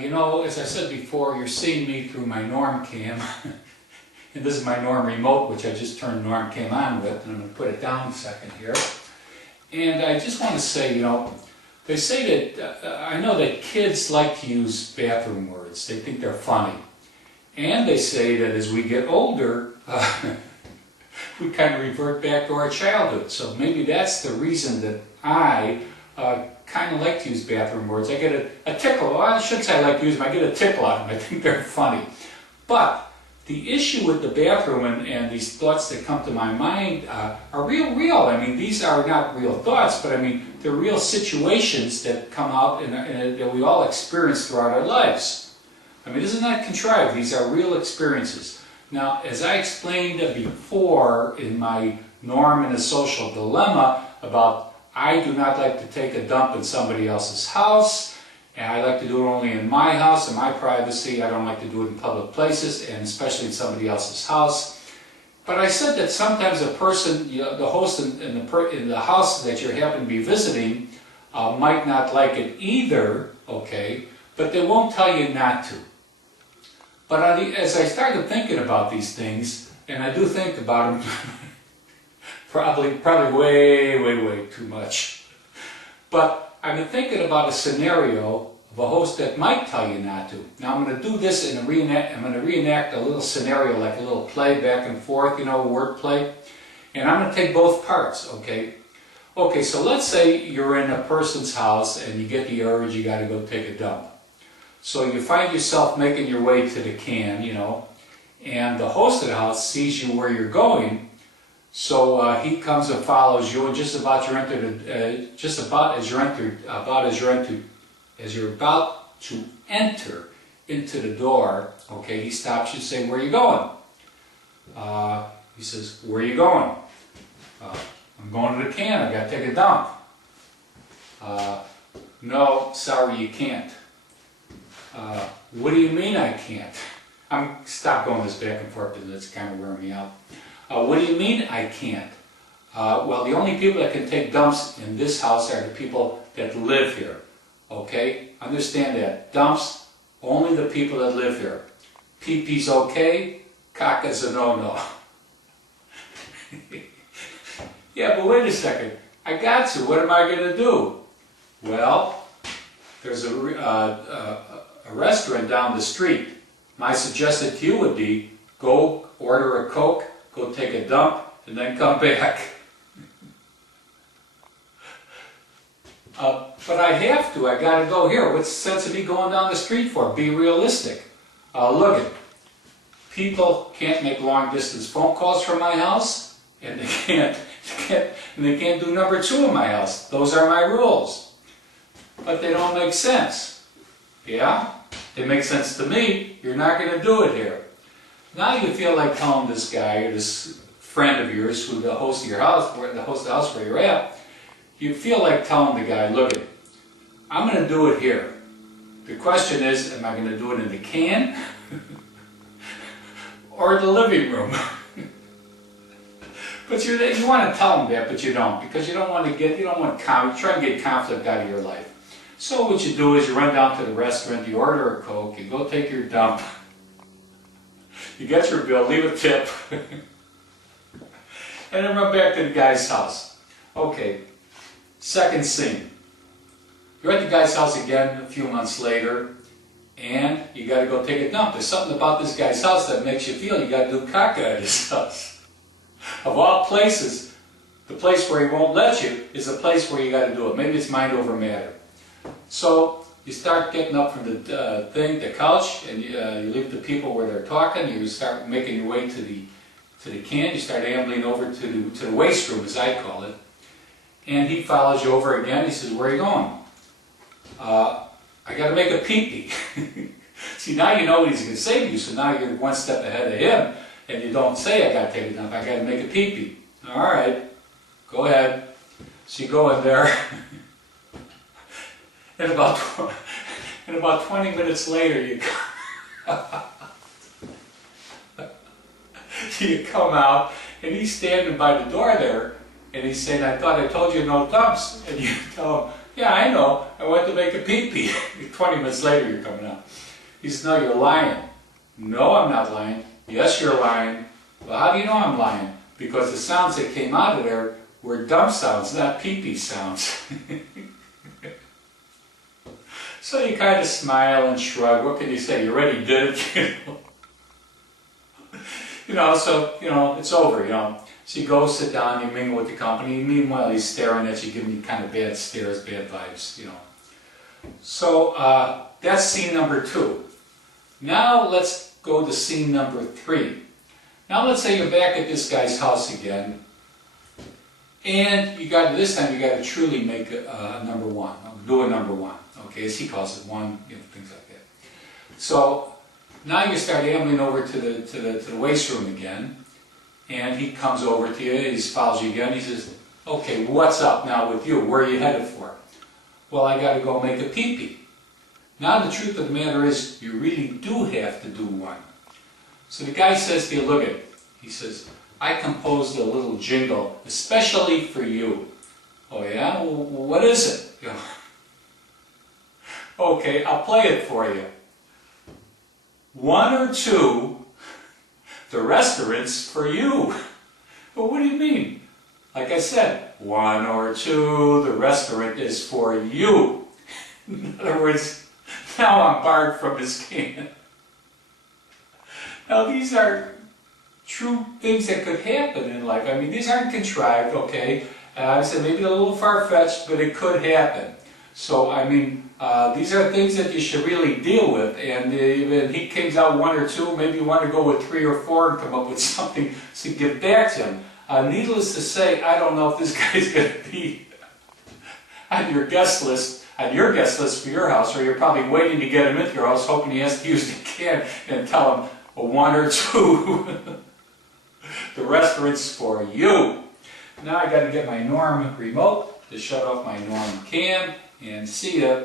You know, as I said before, you're seeing me through my Norm Cam. And this is my Norm remote, which I just turned Norm Cam on with, and I'm going to put it down a second here. And I just want to say, you know, they say that, I know that kids like to use bathroom words. They think they're funny. And they say that as we get older, we kind of revert back to our childhood. So maybe that's the reason that I kind of like to use bathroom words. I get a tickle. Well, I shouldn't say I like to use them. I get a tickle out of them. I think they're funny. But the issue with the bathroom and these thoughts that come to my mind are real. I mean, these are not real thoughts, but I mean, they're real situations that come out and that we all experience throughout our lives. I mean, this is not contrived. These are real experiences. Now, as I explained before in my Norm in a Social Dilemma about I do not like to take a dump in somebody else's house, and I like to do it only in my house, in my privacy. I don't like to do it in public places, and especially in somebody else's house. But I said that sometimes a person, you know, the host in the house that you happen to be visiting might not like it either, okay, but they won't tell you not to. But as I started thinking about these things, and I do think about them probably way too much, but I've been thinking about a scenario of a host that might tell you not to. Now I'm going to do this in a reenact. I'm going to reenact a little scenario, like a little play back and forth, you know, word play, and I'm going to take both parts, okay? Okay, so let's say you're in a person's house and you get the urge, you got to go take a dump. So you find yourself making your way to the can, you know, and the host of the house sees you where you're going, so he comes and follows you, and just about as you're about to enter into the door, okay, he stops you and says, "Where are you going?" He says, "Where are you going?" "I'm going to the can. I got to take a dump." "No, sorry, you can't." "What do you mean I can't?" Stop going this back and forth because it's kind of wearing me out. "What do you mean I can't?" Well, the only people that can take dumps in this house are the people that live here. Okay? Understand that. Dumps, only the people that live here. Pee-pee's okay, caca's a no-no. Yeah, but wait a second. I got to. What am I going to do? Well, there's a restaurant down the street. My suggestion to you would be, go order a Coke, go take a dump, and then come back. But I have to. I got to go here. What's the sense of me going down the street for? Be realistic. Look it. People can't make long-distance phone calls from my house, and they can't do number 2 in my house. Those are my rules. But they don't make sense. Yeah? They make sense to me. You're not going to do it here. Now you feel like telling this guy or this friend of yours, who's the host of your house, the host of the house where you're at, you feel like telling the guy, "Look it, I'm going to do it here. The question is, am I going to do it in the can or the living room?" But you want to tell them that, but you don't, because you don't want you try and get conflict out of your life. So what you do is you run down to the restaurant, you order a Coke, you go take your dump, you get your bill, leave a tip, and then run back to the guy's house. Okay, second scene. You're at the guy's house again a few months later, and you got to go take a dump. There's something about this guy's house that makes you feel you got to do caca at his house. Of all places, the place where he won't let you is the place where you got to do it. Maybe it's mind over matter. So you start getting up from the couch, and you leave the people where they're talking. You start making your way to the can. You start ambling over to the waste room, as I call it. And he follows you over again. He says, "Where are you going?" "I got to make a pee-pee." See, now you know what he's going to say to you, so now you're one step ahead of him, and you don't say, "I got to take a dump, I got to make a pee-pee." "All right, go ahead." So you go in there, and about 20 minutes later, you come out, and he's standing by the door there, and he's saying, "I thought I told you no dumps." And you tell him, Yeah, I know. I went to make a pee-pee. 20 minutes later, you're coming out. He says, no, you're lying. No, I'm not lying. Yes, you're lying. Well, how do you know I'm lying? Because the sounds that came out of there were dumb sounds, not pee-pee sounds. So you kind of smile and shrug. What can you say? You already did it, it's over, So you go sit down, you mingle with the company. Meanwhile, he's staring at you, giving you kind of bad stares, bad vibes, So that's scene number 2. Now let's go to scene number 3. Now let's say you're back at this guy's house again, and this time you got to truly make a number 1, do a number 1. Okay, as he calls it, 1, things like that. So now you start ambling over to the waste room again, and he comes over to you, he follows you again, he says, okay, what's up now with you? Where are you headed for? Well, I got to go make a pee-pee. Now the truth of the matter is, you really do have to do 1. So the guy says to you, look it, he says, I composed a little jingle, especially for you. Oh yeah? Well, what is it? Okay, I'll play it for you. 1 or 2, the restaurant's for you. Well, what do you mean? Like I said, 1 or 2, the restaurant is for you. In other words, now I'm barred from his can. Now these are true things that could happen in life. I mean, these aren't contrived, okay? I said maybe a little far-fetched, but it could happen. So, I mean, these are things that you should really deal with, and if he comes out 1 or 2, maybe you want to go with 3 or 4 and come up with something to give back to him. Needless to say, I don't know if this guy's going to be on your guest list for your house, or you're probably waiting to get him into your house, hoping he has to use the can and tell him 1 or 2. The restaurant's for you. Now I got to get my Norm remote to shut off my Norm cam, and see ya.